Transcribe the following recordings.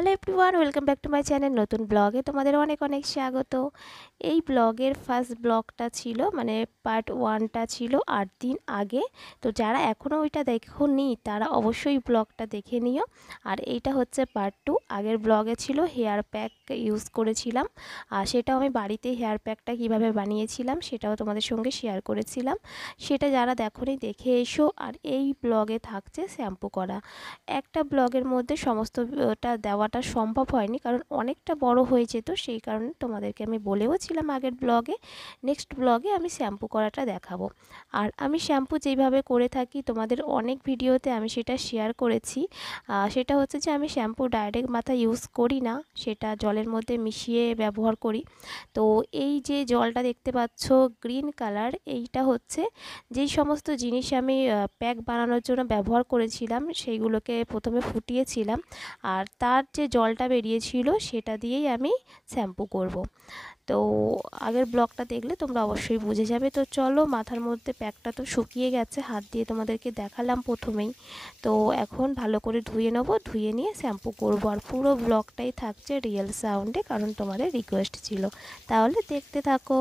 Hello everyone, welcome back to my channel. নতুন ব্লগে তোমাদের অনেক অনেক স্বাগত। এই ব্লগের ফার্স্ট ব্লগটা ছিল, মানে পার্ট 1টা ছিল 8 দিন আগে। তো যারা এখনও ওইটা দেখোনি তারা অবশ্যই ব্লগটা দেখে নিও। আর এইটা হচ্ছে পার্ট 2। আগের ব্লগে ছিল হেয়ার প্যাক ইউজ করেছিলাম, আর সেটাও আমি বাড়িতে হেয়ার প্যাকটা কীভাবে বানিয়েছিলাম সেটাও তোমাদের সঙ্গে শেয়ার করেছিলাম। সেটা যারা দেখোনি দেখে এসো। আর এই ব্লগে থাকছে শ্যাম্পু করা। একটা ব্লগের মধ্যে সমস্তটা দেওয়াটা সম্ভব হয়নি, কারণ অনেকটা বড় হয়ে যেত। সেই কারণে তোমাদেরকে আমি বলেও ছিলাম আগের ব্লগে, নেক্সট ব্লগে আমি শ্যাম্পু করাটা দেখাবো। আর আমি শ্যাম্পু যেইভাবে করে থাকি তোমাদের অনেক ভিডিওতে আমি সেটা শেয়ার করেছি। সেটা হচ্ছে যে আমি শ্যাম্পু ডাইরেক্ট মাথা ইউজ করি না, সেটা জলের মধ্যে মিশিয়ে ব্যবহার করি। তো এই যে জলটা দেখতে পাচ্ছ গ্রিন কালার, এইটা হচ্ছে যেই সমস্ত জিনিস আমি প্যাক বানানোর জন্য ব্যবহার করেছিলাম সেইগুলোকে প্রথমে ফুটিয়েছিলাম, আর তার যে জলটা বেরিয়েছিল সেটা দিয়েই আমি শ্যাম্পু করব। তো আগের ব্লগটা দেখলে তোমরা অবশ্যই বুঝে যাবে। তো চলো, মাথার মধ্যে প্যাকটা তো শুকিয়ে গেছে, হাত দিয়ে তোমাদেরকে দেখালাম প্রথমেই। তো এখন ভালো করে ধুয়ে নেবো, ধুয়ে নিয়ে শ্যাম্পু করব। আর পুরো ব্লগটাই থাকছে রিয়েল সাউন্ডে, কারণ তোমাদের রিকোয়েস্ট ছিল। তাহলে দেখতে থাকো।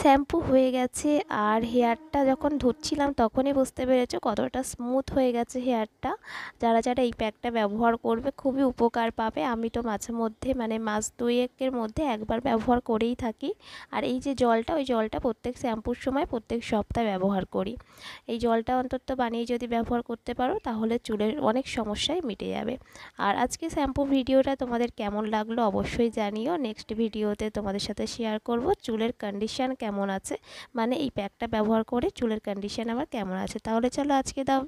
শ্যাম্পু হয়ে গেছে আর হেয়ারটা যখন ধুচ্ছিলাম তখনই বুঝতে পেরেছো কতটা স্মুথ হয়ে গেছে হেয়ারটা। যারা যারা এই প্যাকটা ব্যবহার করবে খুবই উপকার পাবে। আমি তো মাঝে মধ্যে মানে মাস দুয়েকের মধ্যে একবার ব্যবহার করেই থাকি। আর এই যে জলটা, ওই জলটা প্রত্যেক শ্যাম্পুর সময় প্রত্যেক সপ্তাহে ব্যবহার করি। এই জলটা অন্তত বানিয়ে যদি ব্যবহার করতে পারো তাহলে চুলের অনেক সমস্যাই মিটে যাবে। আর আজকে শ্যাম্পু ভিডিওটা তোমাদের কেমন লাগলো অবশ্যই জানিও। নেক্সট ভিডিওতে তোমাদের সাথে শেয়ার করব চুলের কন্ডিশন কেমন আছে, মানে এই প্যাকটা ব্যবহার করে চুলের কন্ডিশন আমার কেমন আছে। তাহলে চলো আজকে দাও।